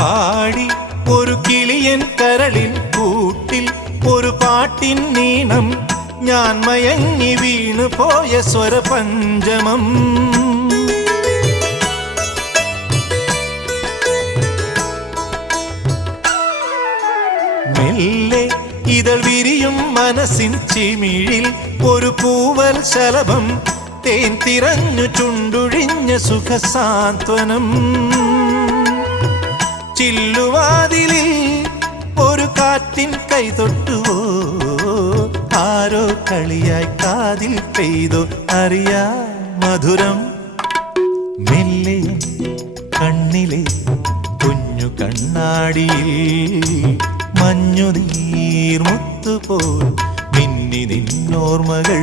പാടി ഒരു കിളിയൻ കരളിൻ കൂട്ടിൽ ഒരു പാട്ടിൻ നീണം ഞാൻ മയങ്ങി വീണു പോയ സ്വരപഞ്ചമം മെല്ലെ ഇതൾ വിരിയും മനസ്സിൻ ചിമിഴിൽ ഒരു പൂവൽ ശലഭം തേൻ തിരഞ്ഞു ചുണ്ടുഴിഞ്ഞ സുഖസാന്ത്വനം ചില്ലുവാതിലിൽ ഒരു കാറ്റിൻ കൈതൊട്ടുവോ ആരോ കളിയായി കാതിൽ പെയ്തോ അറിയാ മധുരം മെല്ലെ കണ്ണിലെ കുഞ്ഞു കണ്ണാടിയിൽ മഞ്ഞുനീർമുത്തുപോൽ മിന്നി നിന്നോർമ്മകൾ